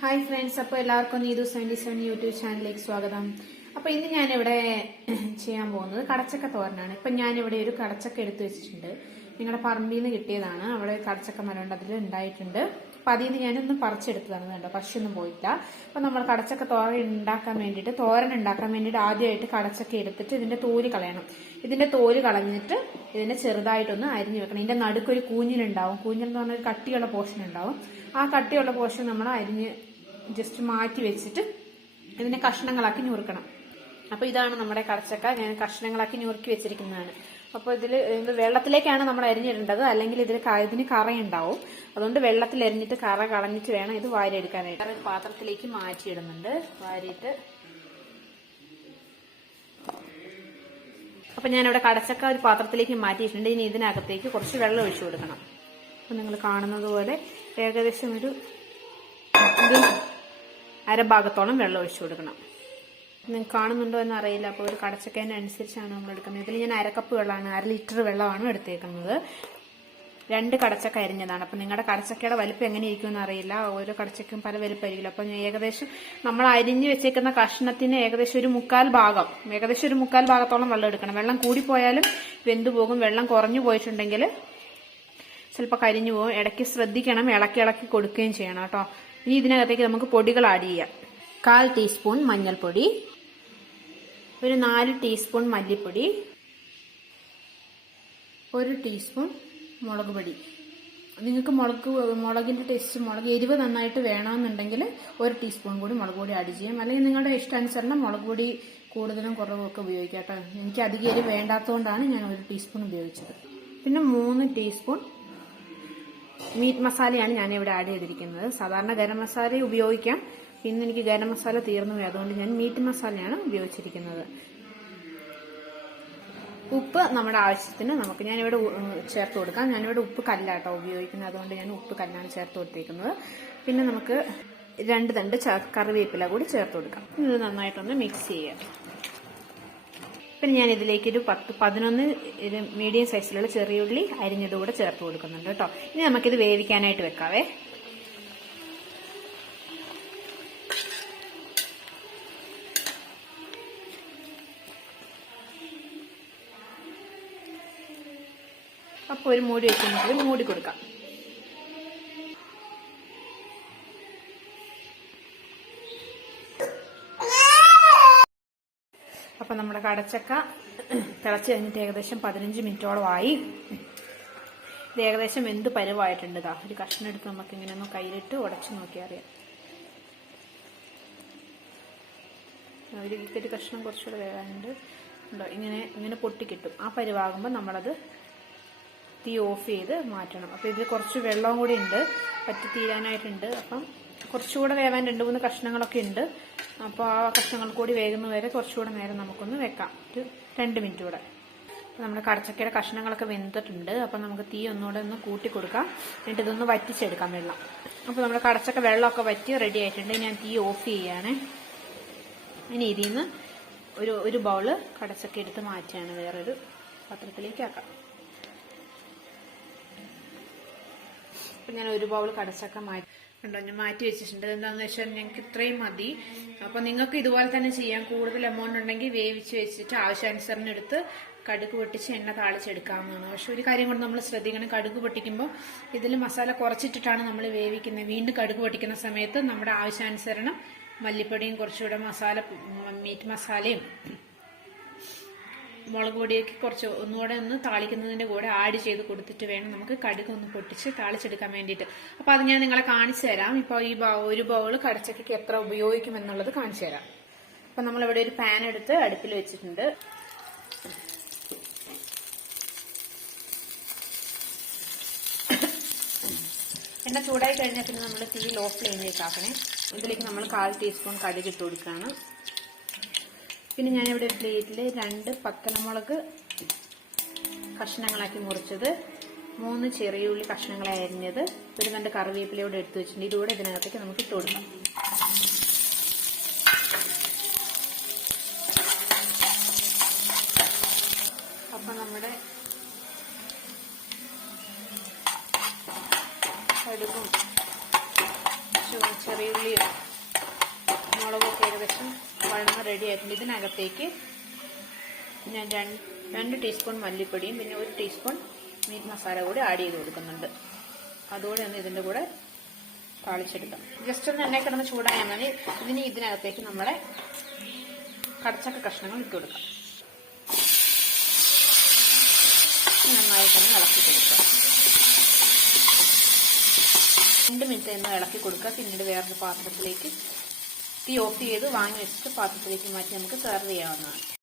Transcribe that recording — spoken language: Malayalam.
ഹായ് ഫ്രണ്ട്സ്, അപ്പോൾ എല്ലാവർക്കും Neethoos77 യൂട്യൂബ് ചാനലിലേക്ക് സ്വാഗതം. അപ്പോൾ ഇന്ന് ഞാനിവിടെ ചെയ്യാൻ പോകുന്നത് കടച്ചക്ക തോരനാണ്. ഇപ്പം ഞാനിവിടെ ഒരു കടച്ചക്ക എടുത്തു വെച്ചിട്ടുണ്ട്. നിങ്ങളുടെ പറമ്പിൽ നിന്ന് കിട്ടിയതാണ്. അവിടെ കടച്ചക്ക മരമുണ്ട്, അതിൽ ഉണ്ടായിട്ടുണ്ട്. അപ്പം അതിൽ നിന്ന് ഞാനൊന്ന് പറിച്ചെടുത്തതാണ്. കേട്ടോ, പറിച്ചൊന്നും പോയില്ല. അപ്പം നമ്മൾ കടച്ചക്ക തോരൻ ഉണ്ടാക്കാൻ വേണ്ടിയിട്ട് ആദ്യമായിട്ട് കടച്ചക്ക എടുത്തിട്ട് ഇതിന്റെ തോല് കളയണം. ഇതിന്റെ തോല് കളഞ്ഞിട്ട് ഇതിനെ ചെറുതായിട്ടൊന്ന് അരിഞ്ഞു വെക്കണം. ഇതിന്റെ നടുക്കൊരു കൂഞ്ഞിലുണ്ടാവും. കൂഞ്ഞിൽ എന്ന് പറഞ്ഞാൽ ഒരു കട്ടിയുള്ള പോർഷൻ ഉണ്ടാവും. ആ കട്ടിയുള്ള പോർഷൻ നമ്മൾ അരിഞ്ഞ് ജസ്റ്റ് മാറ്റി വെച്ചിട്ട് ഇതിനെ കഷ്ണങ്ങളാക്കി ഞുറുക്കണം. അപ്പൊ ഇതാണ് നമ്മുടെ കടച്ചക്ക. ഞാൻ കഷ്ണങ്ങളാക്കി ഞുറുക്കി വെച്ചിരിക്കുന്നതാണ്. അപ്പോൾ ഇത് വെള്ളത്തിലേക്കാണ് നമ്മൾ അരിഞ്ഞിടേണ്ടത്, അല്ലെങ്കിൽ ഇതിന് കറയുണ്ടാവും. അതുകൊണ്ട് വെള്ളത്തിൽ അരിഞ്ഞിട്ട് കറ കളഞ്ഞിട്ട് വേണം ഇത് വാരിയെടുക്കാനായിട്ട്. ഒരു പാത്രത്തിലേക്ക് മാറ്റിയിടുന്നുണ്ട്. വാരിയിട്ട് അപ്പൊ ഞാനിവിടെ കടച്ചക്ക ഒരു പാത്രത്തിലേക്ക് മാറ്റിയിട്ടുണ്ട്. ഇനി ഇതിനകത്തേക്ക് കുറച്ച് വെള്ളം ഒഴിച്ചു കൊടുക്കണം. അപ്പൊ നിങ്ങൾ കാണുന്നത് പോലെ ഏകദേശം ഒരു അരഭാഗത്തോളം വെള്ളം ഒഴിച്ചു കൊടുക്കണം. നിങ്ങൾക്ക് കാണുന്നുണ്ടോ എന്ന് അറിയില്ല. അപ്പോൾ ഒരു കടച്ചക്കേനെ അനുസരിച്ചാണ് നമ്മൾ എടുക്കുന്നത്. ഇതിൽ ഞാൻ അരക്കപ്പ് വെള്ളമാണ്, 1 ലിറ്റർ വെള്ളമാണ് എടുത്തേക്കുന്നത്. 2 കടച്ചക്ക അരിഞ്ഞതാണ്. അപ്പം നിങ്ങളുടെ കടച്ചക്കയുടെ വലിപ്പം എങ്ങനെ ഇരിക്കുമെന്ന് അറിയില്ല. ഓരോ കടച്ചക്കും പല വലിപ്പമായിരിക്കില്ല. അപ്പം ഏകദേശം നമ്മൾ അരിഞ്ഞു വെച്ചേക്കുന്ന കഷ്ണത്തിന് ഏകദേശം ഒരു മുക്കാൽ ഭാഗത്തോളം വെള്ളം എടുക്കണം. വെള്ളം കൂടിപ്പോയാലും വെന്തു പോകും. വെള്ളം കുറഞ്ഞു പോയിട്ടുണ്ടെങ്കിൽ ചിലപ്പോൾ കരിഞ്ഞു പോകും. ഇടയ്ക്ക് ശ്രദ്ധിക്കണം, ഇളക്കി കൊടുക്കുകയും ചെയ്യണം കേട്ടോ. ഇനി ഇതിനകത്തേക്ക് നമുക്ക് പൊടികൾ ആഡ് ചെയ്യാം. 1/4 ടീസ്പൂൺ മഞ്ഞൾപ്പൊടി, ഒരു 4 ടീസ്പൂൺ മല്ലിപ്പൊടി, 1 ടീസ്പൂൺ മുളക് പൊടി. നിങ്ങൾക്ക് മുളകിന്റെ ടേസ്റ്റ്, എരിവ് നന്നായിട്ട് വേണമെന്നുണ്ടെങ്കിൽ 1 ടീസ്പൂൺ കൂടി മുളക് പൊടി ആഡ് ചെയ്യാം. അല്ലെങ്കിൽ നിങ്ങളുടെ ഇഷ്ടാനുസരണം മുളക് പൊടി കൂടുതലും കുറവും ഒക്കെ ഉപയോഗിക്കാം കേട്ടോ. എനിക്ക് അധികം എരിവ് വേണ്ടാത്തതുകൊണ്ടാണ് ഞാൻ 1 ടീസ്പൂൺ ഉപയോഗിച്ചത്. പിന്നെ 3 ടീസ്പൂൺ മീറ്റ് മസാലയാണ് ഞാനിവിടെ ആഡ് ചെയ്തിരിക്കുന്നത്. സാധാരണ ഗരം മസാല ഉപയോഗിക്കാം. ഇന്ന് എനിക്ക് ഗരം മസാല തീർന്നു പോയി, അതുകൊണ്ട് ഞാൻ മീറ്റ് മസാലയാണ് ഉപയോഗിച്ചിരിക്കുന്നത്. ഉപ്പ് നമ്മുടെ ആവശ്യത്തിന് ഞാനിവിടെ ചേർത്ത് കൊടുക്കാം. ഞാനിവിടെ ഉപ്പ് കല്ലാട്ടോ ഉപയോഗിക്കുന്നത്, അതുകൊണ്ട് ഞാൻ ഉപ്പ് കല്ലാണ് ചേർത്ത് കൊടുത്തേക്കുന്നത്. പിന്നെ നമുക്ക് 2 തണ്ട് കറിവേപ്പില കൂടി ചേർത്ത് കൊടുക്കാം. ഇത് നന്നായിട്ടൊന്ന് മിക്സ് ചെയ്യാം. പിന്നെ ഞാൻ ഇതിലേക്ക് ഒരു 10-11 മീഡിയം സൈസിലുള്ള ചെറിയ ഉള്ളി അരിഞ്ഞത് കൂടെ ചേർത്ത് കൊടുക്കുന്നുണ്ട് കേട്ടോ. ഇനി നമുക്കിത് വേവിക്കാനായിട്ട് വെക്കാവേ. അപ്പോൾ ഒരു മൂടി വെച്ച് നമുക്ക് മൂടി കൊടുക്കാം. അപ്പൊ നമ്മുടെ കടച്ചക്ക തിളച്ച് കഴിഞ്ഞിട്ട് ഏകദേശം 15 മിനിറ്റോളമായി. ഇത് ഏകദേശം വെന്ത് പരുവായിട്ടുണ്ട്. ഒരു കഷ്ണം എടുത്ത് നമുക്ക് ഇങ്ങനെ കയ്യിലിട്ട് ഉടച്ചു നോക്കിയാൽ അറിയാം. ഒരു കഷ്ണം കുറച്ചുകൂടെ വേവാനുണ്ട്. ഉണ്ടോ, ഇങ്ങനെ പൊട്ടിക്കിട്ടും. ആ പരുവാകുമ്പോൾ നമ്മളത് തീ ഓഫ് ചെയ്ത് മാറ്റണം. അപ്പോൾ ഇതിൽ കുറച്ച് വെള്ളവും കൂടി ഉണ്ട്, പറ്റി തീരാനായിട്ടുണ്ട്. അപ്പം കുറച്ചുകൂടെ വേവാൻ 2-3 കഷ്ണങ്ങളൊക്കെ ഉണ്ട്. അപ്പോൾ ആ കഷ്ണങ്ങൾ കൂടി വേകുന്ന വരെ കുറച്ചുകൂടെ നേരം നമുക്കൊന്ന് വെക്കാം, ഒരു 2 മിനിറ്റ് കൂടെ. നമ്മുടെ കടച്ചക്കയുടെ കഷ്ണങ്ങളൊക്കെ വെന്തിട്ടുണ്ട്. അപ്പം നമുക്ക് തീ ഒന്നുകൂടെ ഒന്ന് കൂട്ടി കൊടുക്കാം. എന്നിട്ട് ഇതൊന്ന് വറ്റിച്ചെടുക്കാം വെള്ളം. അപ്പോൾ നമ്മുടെ കടച്ചക്ക വെള്ളമൊക്കെ വറ്റി റെഡി ആയിട്ടുണ്ട്. ഞാൻ തീ ഓഫ് ചെയ്യാണ്. ഇനി ഇതിൽ നിന്ന് ഒരു ബൗള് കടച്ചക്ക എടുത്ത് മാറ്റിയാണ് വേറൊരു പാത്രത്തിലേക്ക് ആക്കാം. അപ്പം ഞാൻ ഒരു ബൗൾ കടച്ചക്ക മാറ്റി വെച്ചിട്ടുണ്ട്. എന്താണെന്ന് വെച്ചാൽ ഞങ്ങൾക്ക് ഇത്രയും മതി. അപ്പം നിങ്ങൾക്ക് ഇതുപോലെ തന്നെ ചെയ്യാം. കൂടുതൽ എമൗണ്ട് ഉണ്ടെങ്കിൽ വേവിച്ച് വെച്ചിട്ട് ആവശ്യാനുസരണം എടുത്ത് കടുക് പൊട്ടിച്ച് എണ്ണ താളിച്ചെടുക്കാവുന്നതാണ്. പക്ഷെ ഒരു കാര്യം കൊണ്ട് നമ്മൾ ശ്രദ്ധിക്കണം, കടുക് പൊട്ടിക്കുമ്പോൾ ഇതിൽ മസാല കുറച്ചിട്ടിട്ടാണ് നമ്മൾ വേവിക്കുന്നത്. വീണ്ടും കടുക് പൊട്ടിക്കുന്ന സമയത്ത് നമ്മുടെ ആവശ്യാനുസരണം മല്ലിപ്പൊടിയും കുറച്ചുകൂടെ മീറ്റ് മസാലയും മുളക് പൊടിയൊക്കെ കുറച്ച് ഒന്നുകൂടെ ഒന്ന് താളിക്കുന്നതിന്റെ കൂടെ ആഡ് ചെയ്ത് കൊടുത്തിട്ട് വേണം നമുക്ക് കടുക് ഒന്ന് പൊട്ടിച്ച് താളിച്ചെടുക്കാൻ വേണ്ടിയിട്ട്. അപ്പൊ അത് ഞാൻ നിങ്ങളെ കാണിച്ചു തരാം. ഇപ്പോൾ ഈ ഒരു ബൗള് കടച്ചക്കയ്ക്ക് എത്ര ഉപയോഗിക്കും എന്നുള്ളത് കാണിച്ചു തരാം. അപ്പൊ നമ്മളിവിടെ ഒരു പാൻ എടുത്ത് അടുപ്പിൽ വെച്ചിട്ടുണ്ട്. എണ്ണ ചൂടായി കഴിഞ്ഞാൽ പിന്നെ നമ്മൾ തീ ലോ ഫ്ലെയിമിലേക്ക് ആക്കണേ. ഇതിലേക്ക് നമ്മൾ 1/4 ടീസ്പൂൺ കടുക് ഇട്ട് കൊടുക്കുകയാണ്. പിന്നെ ഞാനിവിടെ ഒരു പ്ലേറ്റിൽ 2 പത്തലമുളക് കഷ്ണങ്ങളാക്കി മുറിച്ചത്, 3 ചെറിയ ഉള്ളി കഷ്ണങ്ങളായി അരിഞ്ഞത്, ഒരു 2 കറിവേപ്പിലയോടെ എടുത്തു വെച്ചിട്ടുണ്ട്. ഇതുകൂടെ ഇതിനകത്തേക്ക് നമുക്ക് ഇട്ട് കൊടുക്കാം. അപ്പം നമ്മുടെ കടുകും ചെറിയുള്ളിയും മുളകൊക്കെ ഏകദേശം വഴന്ന് റെഡി ആയിട്ടുണ്ട്. ഇതിനകത്തേക്ക് ഞാൻ 2 ടീസ്പൂൺ മല്ലിപ്പൊടിയും പിന്നെ 1 ടീസ്പൂൺ മീറ്റ് മസാല കൂടി ആഡ് ചെയ്ത് കൊടുക്കുന്നുണ്ട്. അതുകൂടെ ഒന്ന് ഇതിൻ്റെ കൂടെ താളിച്ചെടുക്കാം. ജസ്റ്റ് ഒന്ന് എണ്ണ കിടന്ന് ചൂടായാൽ മതി. ഇതിനകത്തേക്ക് നമ്മളെ കടച്ചക്ക കഷ്ണങ്ങൾ ഇട്ട് കൊടുക്കാം. നന്നായി തന്നെ ഇളക്കി കൊടുക്കുക. 2 മിനിറ്റ് ഒന്ന് ഇളക്കി കൊടുക്കുക. പിന്നീട് വേറൊരു പാത്രത്തിലേക്ക് തീ ഓഫ് ചെയ്ത് വാങ്ങി വെച്ചിട്ട് പാത്രത്തിലേക്ക് മാറ്റി നമുക്ക് സെർവ് ചെയ്യാവുന്നതാണ്.